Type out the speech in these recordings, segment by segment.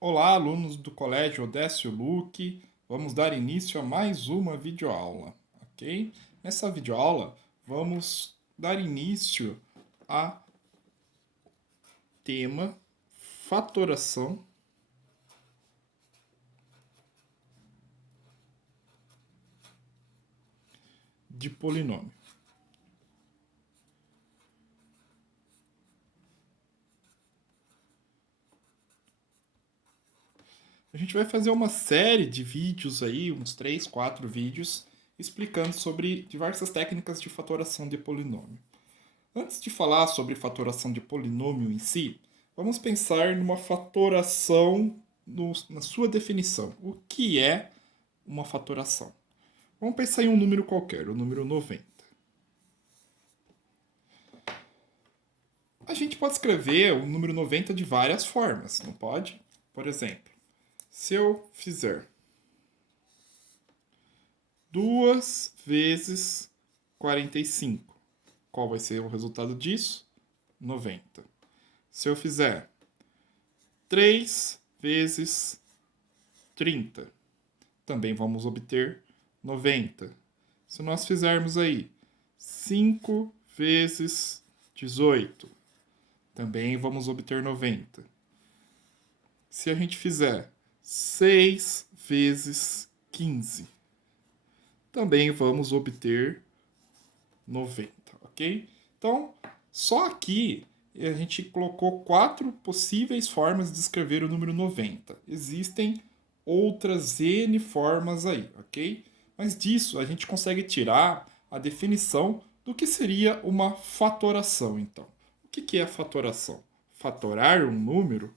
Olá, alunos do Colégio Odécio Luque. Vamos dar início a mais uma videoaula, ok? Nessa videoaula, vamos dar início a tema fatoração de polinômio. A gente vai fazer uma série de vídeos aí, uns 3, 4 vídeos, explicando sobre diversas técnicas de fatoração de polinômio. Antes de falar sobre fatoração de polinômio em si, vamos pensar numa fatoração na sua definição. O que é uma fatoração? Vamos pensar em um número qualquer, o número 90. A gente pode escrever o número 90 de várias formas, não pode? Por exemplo, se eu fizer 2 vezes 45, qual vai ser o resultado disso? 90. Se eu fizer 3 vezes 30, também vamos obter 90. Se nós fizermos aí 5 vezes 18, também vamos obter 90. Se a gente fizer 6 vezes 15, também vamos obter 90, ok? Então, só aqui a gente colocou 4 possíveis formas de escrever o número 90. Existem outras N formas aí, ok? Mas disso a gente consegue tirar a definição do que seria uma fatoração, então. O que é fatoração? Fatorar um número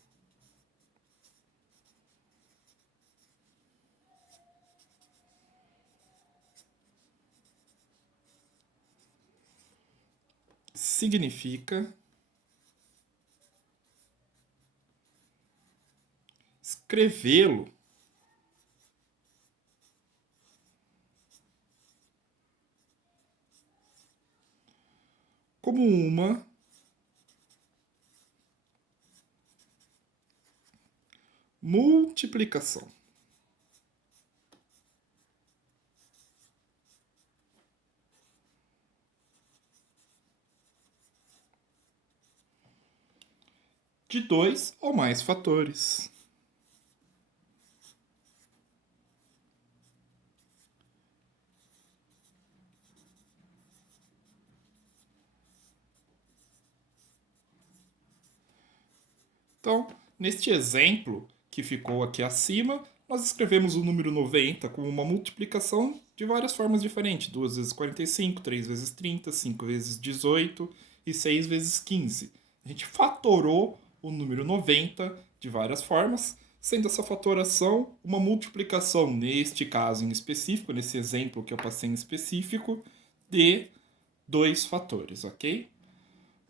significa escrevê-lo como uma multiplicação de dois ou mais fatores. Então, neste exemplo que ficou aqui acima, nós escrevemos o número 90 como uma multiplicação de várias formas diferentes: 2 vezes 45, 3 vezes 30, 5 vezes 18 e 6 vezes 15. A gente fatorou o número 90 de várias formas, sendo essa fatoração uma multiplicação, neste caso em específico, nesse exemplo que eu passei em específico, de dois fatores, ok?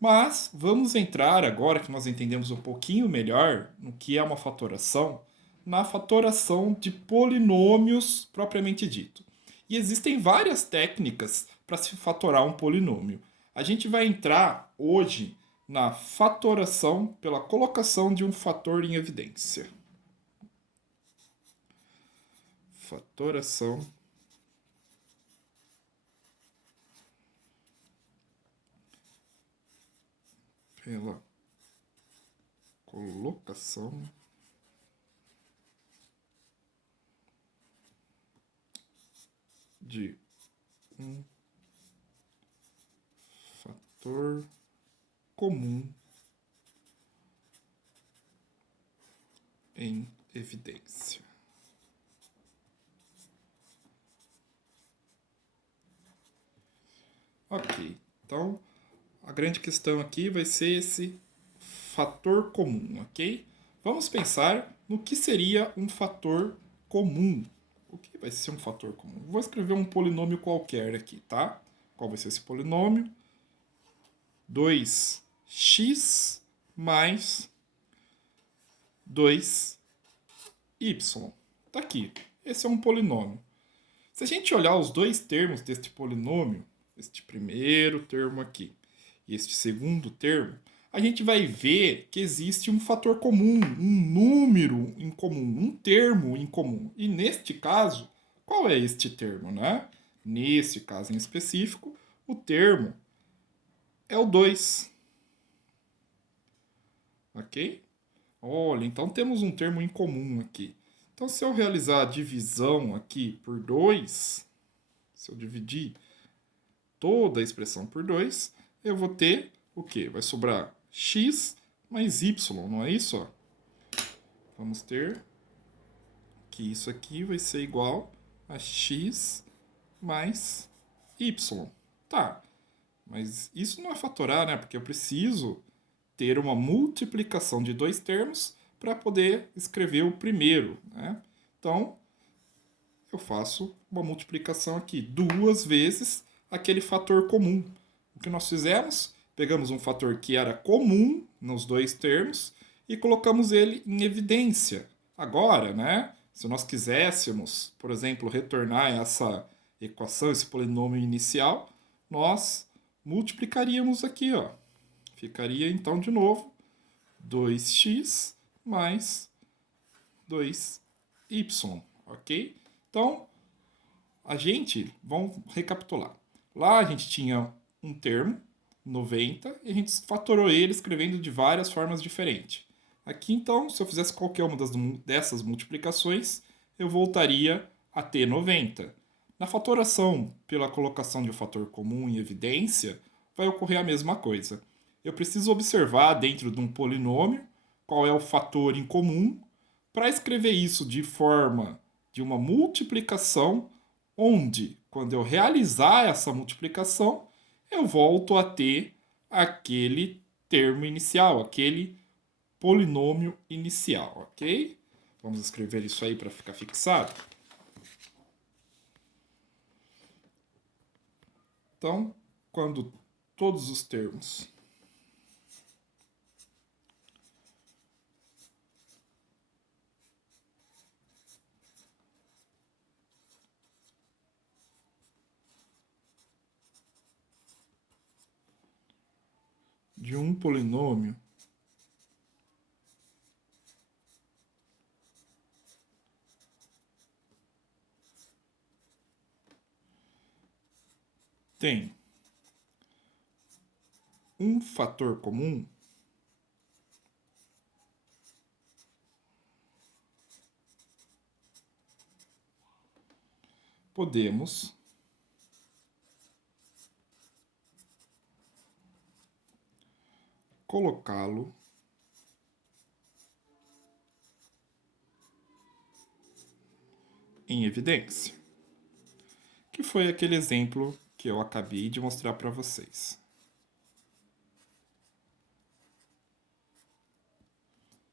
Mas vamos entrar agora que nós entendemos um pouquinho melhor no que é uma fatoração, na fatoração de polinômios propriamente dito. E existem várias técnicas para se fatorar um polinômio. A gente vai entrar hoje na fatoração pela colocação de um fator em evidência. Fatoração pela colocação de um fator comum em evidência. Ok, então a grande questão aqui vai ser esse fator comum, ok? Vamos pensar no que seria um fator comum. O que vai ser um fator comum? Vou escrever um polinômio qualquer aqui, tá? Qual vai ser esse polinômio? 2x mais 2y. Tá aqui. Esse é um polinômio. Se a gente olhar os dois termos deste polinômio, este primeiro termo aqui e este segundo termo, a gente vai ver que existe um fator comum, um número em comum, um termo em comum. E neste caso, qual é este termo, né? Neste caso em específico, o termo é o 2. Ok? Olha, então temos um termo em comum aqui. Então, se eu realizar a divisão aqui por 2, se eu dividir toda a expressão por 2, eu vou ter o quê? Vai sobrar x mais y, não é isso? Ó? Vamos ter que isso aqui vai ser igual a x mais y. Tá, mas isso não é fatorar, né? Porque eu preciso ter uma multiplicação de dois termos para poder escrever o primeiro, né? Então, eu faço uma multiplicação aqui, duas vezes aquele fator comum. O que nós fizemos? Pegamos um fator que era comum nos dois termos e colocamos ele em evidência. Agora, né, se nós quiséssemos, por exemplo, retornar essa equação, esse polinômio inicial, nós multiplicaríamos aqui, ó. Ficaria então de novo 2x mais 2y, ok? Então, vamos recapitular. Lá a gente tinha um termo, 90, e a gente fatorou ele escrevendo de várias formas diferentes. Aqui, então, se eu fizesse qualquer uma dessas multiplicações, eu voltaria a ter 90. Na fatoração pela colocação de um fator comum em evidência, vai ocorrer a mesma coisa. Eu preciso observar dentro de um polinômio qual é o fator em comum para escrever isso de forma de uma multiplicação, onde, quando eu realizar essa multiplicação, eu volto a ter aquele termo inicial, aquele polinômio inicial, ok? Vamos escrever isso aí para ficar fixado. Então, quando todos os termos de um polinômio tem um fator comum, podemos colocá-lo em evidência, que foi aquele exemplo que eu acabei de mostrar para vocês.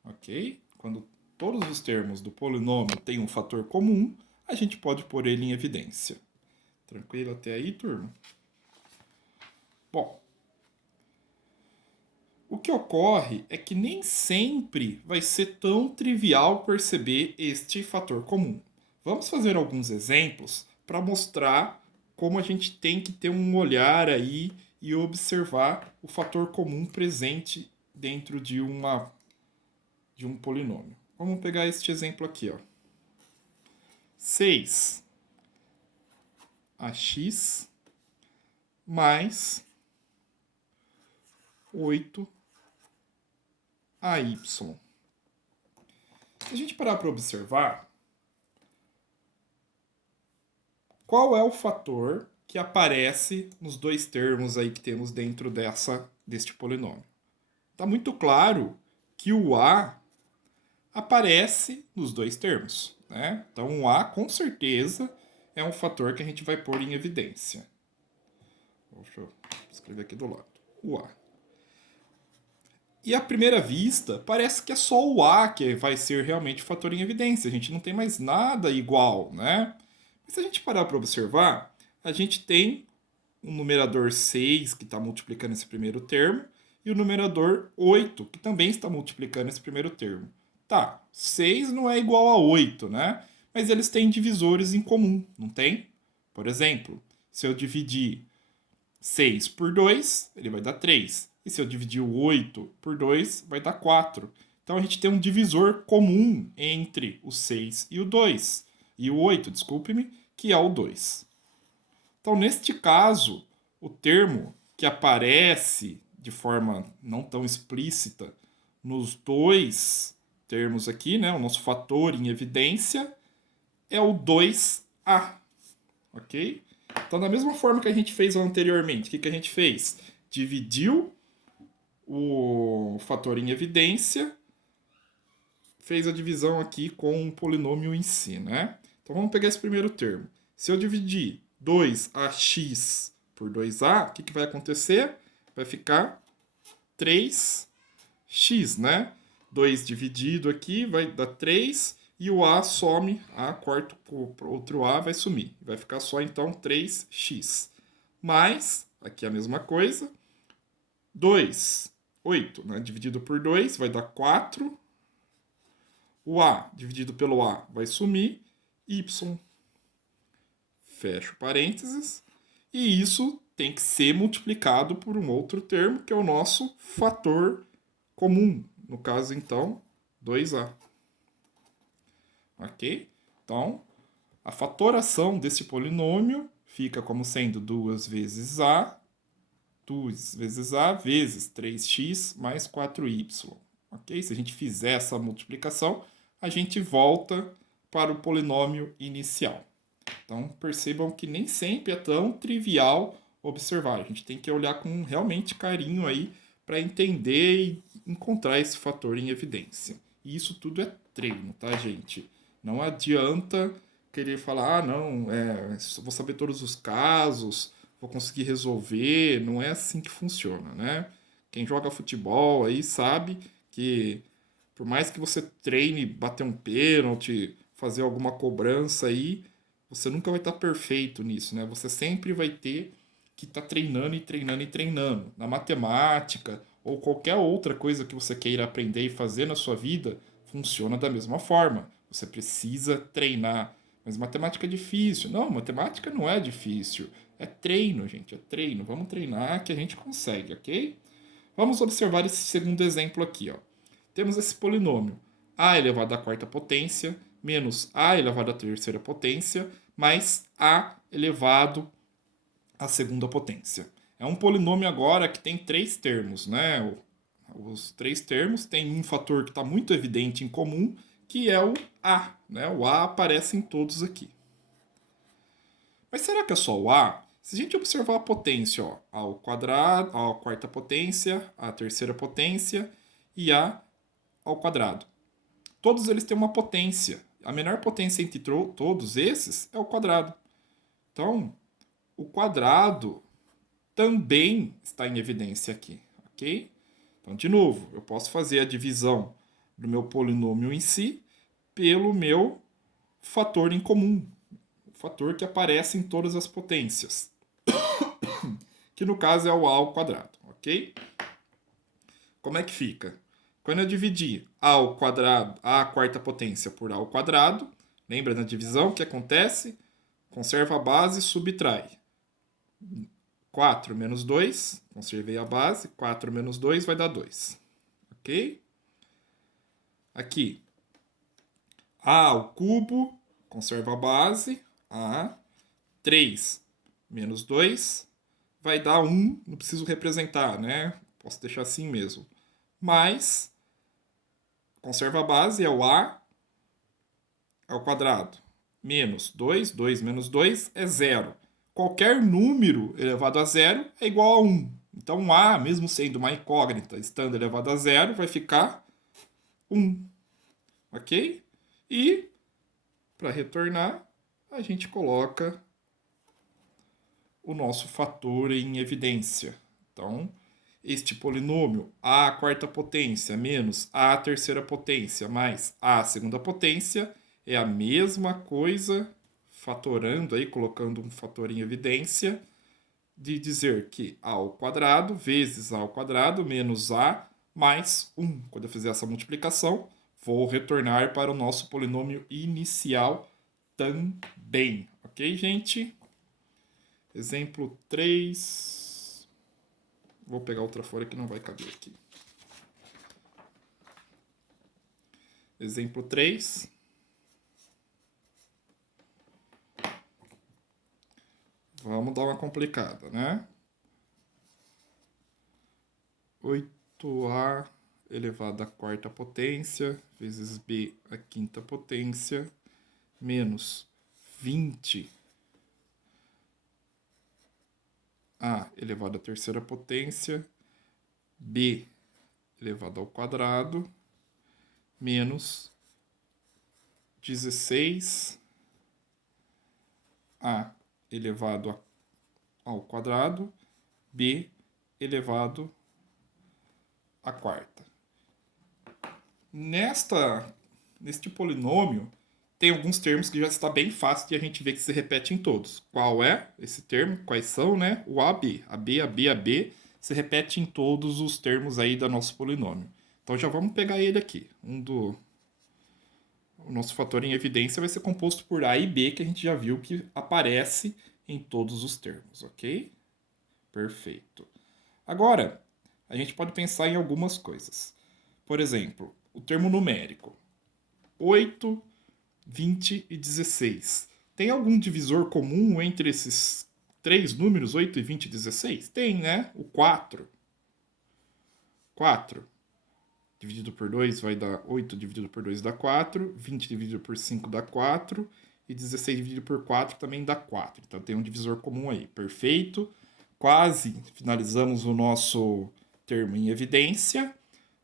Ok? Quando todos os termos do polinômio têm um fator comum, a gente pode pôr ele em evidência. Tranquilo até aí, turma? Bom, o que ocorre é que nem sempre vai ser tão trivial perceber este fator comum. Vamos fazer alguns exemplos para mostrar como a gente tem que ter um olhar aí e observar o fator comum presente dentro de um polinômio. Vamos pegar este exemplo aqui, ó. 6 ax mais 8 AY. Se a gente parar para observar, qual é o fator que aparece nos dois termos aí que temos dentro deste polinômio? Está muito claro que o A aparece nos dois termos, né? Então, o A, com certeza, é um fator que a gente vai pôr em evidência. Deixa eu escrever aqui do lado. O A. E à primeira vista, parece que é só o A que vai ser realmente o fator em evidência. A gente não tem mais nada igual, né? Mas se a gente parar para observar, a gente tem um numerador 6 que está multiplicando esse primeiro termo e o numerador 8 que também está multiplicando esse primeiro termo. Tá, 6 não é igual a 8, né? Mas eles têm divisores em comum, não tem? Por exemplo, se eu dividir 6 por 2, ele vai dar 3. E se eu dividir o 8 por 2, vai dar 4. Então a gente tem um divisor comum entre o 6 e o 2. E o 8, desculpe-me, que é o 2. Então, neste caso, o termo que aparece de forma não tão explícita nos dois termos aqui, né, o nosso fator em evidência, é o 2A, ok? Então, da mesma forma que a gente fez anteriormente, o que a gente fez? Dividiu o fator em evidência, fez a divisão aqui com um polinômio em si, né? Então, vamos pegar esse primeiro termo. Se eu dividir 2ax por 2a, o que vai acontecer? Vai ficar 3x, né? 2 dividido aqui vai dar 3 e o a some, a quarto outro a vai sumir. Vai ficar só então 3x. Mais, aqui a mesma coisa, 2, 8, né? Dividido por 2 vai dar 4. O a dividido pelo a vai sumir. Y, fecho parênteses. E isso tem que ser multiplicado por um outro termo, que é o nosso fator comum. No caso, então, 2a. Ok? Então, a fatoração desse polinômio fica como sendo 2 vezes a vezes 3x mais 4y. Ok? Se a gente fizer essa multiplicação, a gente volta para o polinômio inicial. Então, percebam que nem sempre é tão trivial observar. A gente tem que olhar com realmente carinho aí para entender e encontrar esse fator em evidência. E isso tudo é treino, tá, gente? Não adianta querer falar, não, vou saber todos os casos, vou conseguir resolver. Não é assim que funciona, né? Quem joga futebol aí sabe que por mais que você treine bater um pênalti, fazer alguma cobrança aí, você nunca vai estar perfeito nisso, né? Você sempre vai ter que estar treinando e treinando e treinando. Na matemática ou qualquer outra coisa que você queira aprender e fazer na sua vida, funciona da mesma forma. Você precisa treinar. Mas matemática é difícil. Não, matemática não é difícil. É treino, gente, é treino. Vamos treinar que a gente consegue, ok? Vamos observar esse segundo exemplo aqui, ó. Temos esse polinômio a elevado à quarta potência menos a elevado à terceira potência mais a elevado à segunda potência. É um polinômio agora que tem três termos, né? Os três termos têm um fator que está muito evidente em comum, que é o a, né? O a aparece em todos aqui. Mas será que é só o a? Se a gente observar a potência, ó, ao quadrado, a quarta potência, a terceira potência e a ao quadrado. Todos eles têm uma potência. A menor potência entre todos esses é o quadrado. Então, o quadrado também está em evidência aqui, ok? Então, de novo, eu posso fazer a divisão do meu polinômio em si pelo meu fator em comum, o fator que aparece em todas as potências, que no caso é o a ao quadrado, ok? Como é que fica? Quando eu dividir a ao quadrado, a quarta potência por a ao quadrado, lembra da divisão que acontece? Conserva a base, subtrai. 4 menos 2, conservei a base, 4 menos 2 vai dar 2. Ok? Aqui, a ao cubo, conserva a base, a 3 menos 2 vai dar 1, não preciso representar, né? Posso deixar assim mesmo. Mais, conserva a base, é o a ao quadrado, menos 2, 2 menos 2 é 0. Qualquer número elevado a zero é igual a 1. Então, a, mesmo sendo uma incógnita, estando elevado a zero, vai ficar 1. Ok? E, para retornar, a gente coloca o nosso fator em evidência. Então, este polinômio a à quarta potência menos a à terceira potência mais a à segunda potência é a mesma coisa, fatorando aí, colocando um fator em evidência, de dizer que a ao quadrado vezes a ao quadrado menos a mais 1. Quando eu fizer essa multiplicação, vou retornar para o nosso polinômio inicial também. Ok, gente? Exemplo 3. Vou pegar outra folha que não vai caber aqui. Exemplo 3. Vamos dar uma complicada, né? 8a elevado à quarta potência vezes b à quinta potência menos 20a elevado à terceira potência b elevado ao quadrado menos 16a elevado ao quadrado b elevado à quarta. Neste polinômio, tem alguns termos que já está bem fácil de a gente ver que se repete em todos. Qual é esse termo? Quais são, né? O AB. AB se repete em todos os termos aí do nosso polinômio. Então já vamos pegar ele aqui. O nosso fator em evidência vai ser composto por A e B, que a gente já viu que aparece em todos os termos, ok? Perfeito. Agora, a gente pode pensar em algumas coisas. Por exemplo, o termo numérico. 8, 20 e 16. Tem algum divisor comum entre esses três números, 8, 20 e 16? Tem, né? O 4. 4 dividido por 2 vai dar 8 dividido por 2 dá 4, 20 dividido por 5 dá 4 e 16 dividido por 4 também dá 4. Então tem um divisor comum aí. Perfeito. Quase finalizamos o nosso termo em evidência,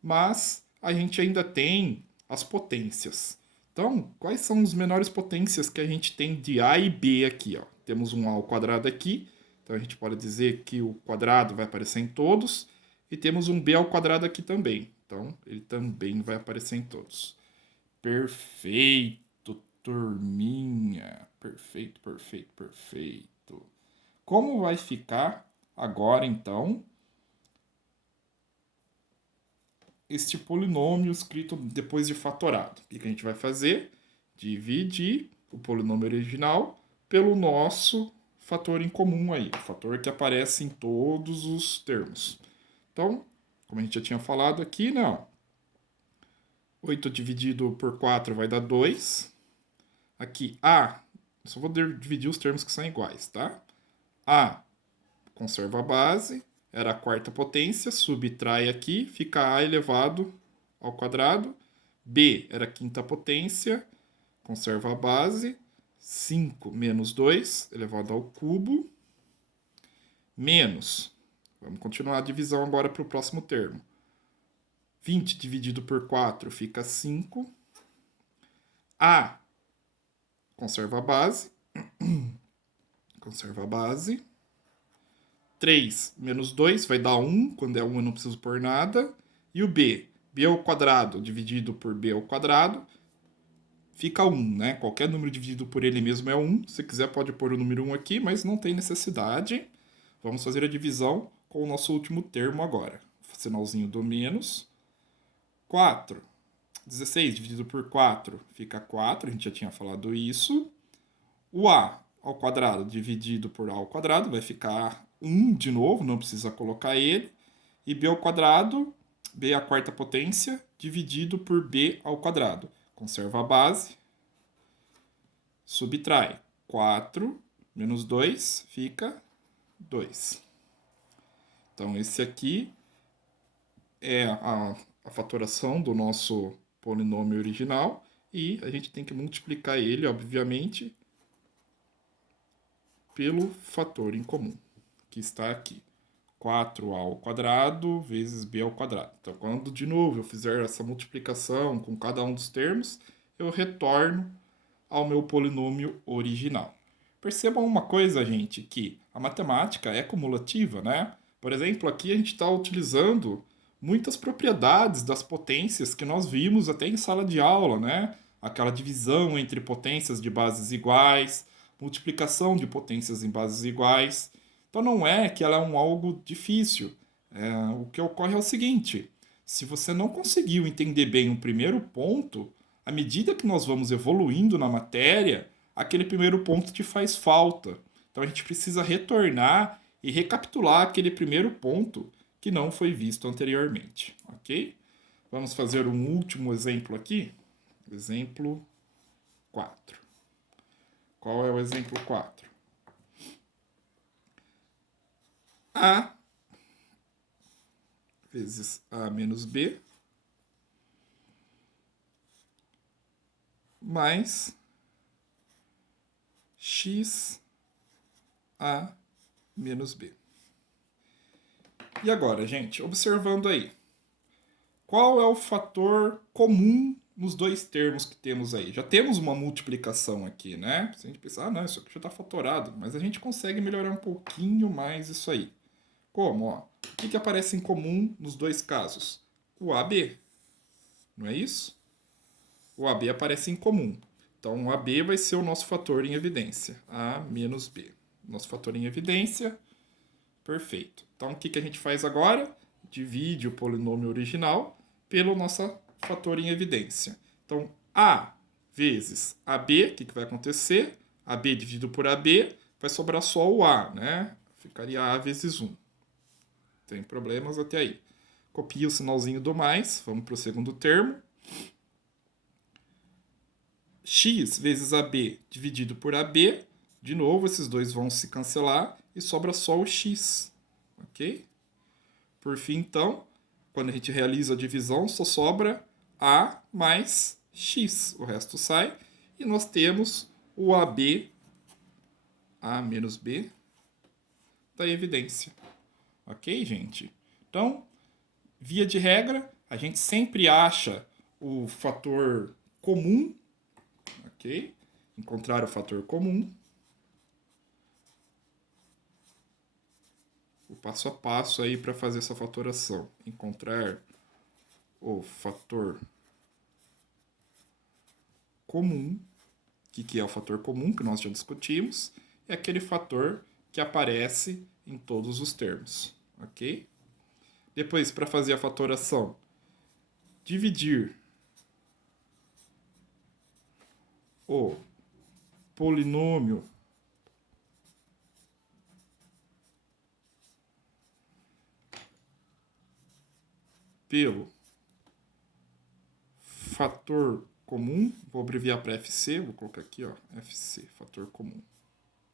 mas a gente ainda tem as potências. Então, quais são as menores potências que a gente tem de A e B aqui? Ó? Temos um A ao quadrado aqui, então a gente pode dizer que o quadrado vai aparecer em todos, e temos um B ao quadrado aqui também. Então, ele também vai aparecer em todos. Perfeito, turminha. Perfeito, perfeito, perfeito. Como vai ficar agora, então, este polinômio escrito depois de fatorado? O que a gente vai fazer? Dividir o polinômio original pelo nosso fator em comum aí, o fator que aparece em todos os termos. Então, como a gente já tinha falado aqui, não. 8 dividido por 4 vai dar 2. Aqui, A, só vou dividir os termos que são iguais, tá? A conserva a base, era a quarta potência, subtrai aqui, fica A elevado ao quadrado. B era a quinta potência, conserva a base, 5 menos 2 elevado ao cubo, menos, vamos continuar a divisão agora para o próximo termo. 20 dividido por 4 fica 5. A conserva a base. Conserva a base. 3 menos 2 vai dar 1. Quando é 1 eu não preciso pôr nada. E o B? B ao quadrado dividido por B ao quadrado fica 1, né? Qualquer número dividido por ele mesmo é 1. Se quiser pode pôr o número 1 aqui, mas não tem necessidade. Vamos fazer a divisão com o nosso último termo agora. Sinalzinho do menos. 4. 16 dividido por 4 fica 4, a gente já tinha falado isso. O A ao quadrado dividido por A ao quadrado vai ficar 1 de novo, não precisa colocar ele. E B ao quadrado, B à quarta potência, dividido por B ao quadrado. Conserva a base, subtrai. 4 menos 2 fica 2. Então, esse aqui é a fatoração do nosso polinômio original e a gente tem que multiplicar ele, obviamente, pelo fator em comum, que está aqui. 4a ao quadrado vezes b ao quadrado. Então, quando de novo eu fizer essa multiplicação com cada um dos termos, eu retorno ao meu polinômio original. Percebam uma coisa, gente, que a matemática é cumulativa, né? Por exemplo, aqui a gente está utilizando muitas propriedades das potências que nós vimos até em sala de aula, né? Aquela divisão entre potências de bases iguais, multiplicação de potências em bases iguais. Então não é que ela é algo difícil. O que ocorre é o seguinte: se você não conseguiu entender bem o primeiro ponto, à medida que nós vamos evoluindo na matéria, aquele primeiro ponto te faz falta. Então a gente precisa retornar e recapitular aquele primeiro ponto que não foi visto anteriormente, ok? Vamos fazer um último exemplo aqui. Exemplo 4. Qual é o exemplo 4? A vezes A menos B mais x A menos B. E agora, gente, observando aí, qual é o fator comum nos dois termos que temos aí? Já temos uma multiplicação aqui, né? Se a gente pensar, não, isso aqui já está fatorado, mas a gente consegue melhorar um pouquinho mais isso aí. Como? Ó, o que aparece em comum nos dois casos? O AB, não é isso? O AB aparece em comum. Então, o AB vai ser o nosso fator em evidência. A menos B. Nosso fator em evidência. Perfeito. Então, o que a gente faz agora? Divide o polinômio original pelo nosso fator em evidência. Então, A vezes AB, o que vai acontecer? AB dividido por AB, vai sobrar só o A, né? Ficaria A vezes 1. Tem problemas até aí. Copia o sinalzinho do mais, vamos para o segundo termo. X vezes AB dividido por AB, de novo, esses dois vão se cancelar e sobra só o x, ok? Por fim, então, quando a gente realiza a divisão, só sobra A mais x, o resto sai, e nós temos o AB, A menos B, da evidência. Ok, gente? Então, via de regra, a gente sempre acha o fator comum, ok? Encontrar o fator comum. O passo a passo aí para fazer essa fatoração. Encontrar o fator comum. O que é o fator comum que nós já discutimos? É aquele fator que aparece em todos os termos, ok? Depois, para fazer a fatoração, dividir o polinômio pelo fator comum, vou abreviar para FC, vou colocar aqui, ó, FC, fator comum,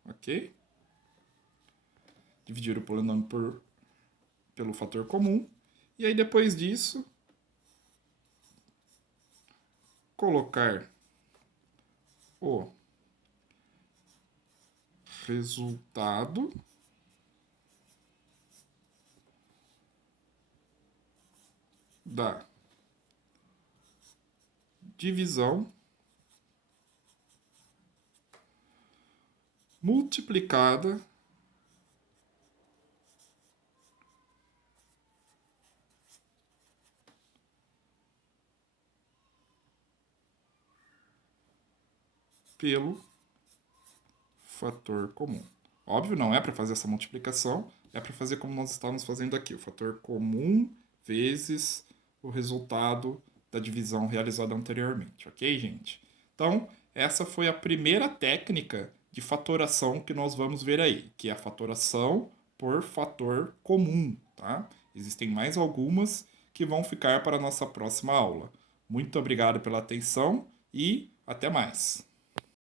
ok? Dividir o polinômio pelo fator comum, e aí depois disso, colocar o resultado da divisão multiplicada pelo fator comum. Óbvio, não é para fazer essa multiplicação, é para fazer como nós estávamos fazendo aqui, o fator comum vezes o resultado da divisão realizada anteriormente, ok, gente? Então, essa foi a primeira técnica de fatoração que nós vamos ver aí, que é a fatoração por fator comum, tá? Existem mais algumas que vão ficar para a nossa próxima aula. Muito obrigado pela atenção e até mais!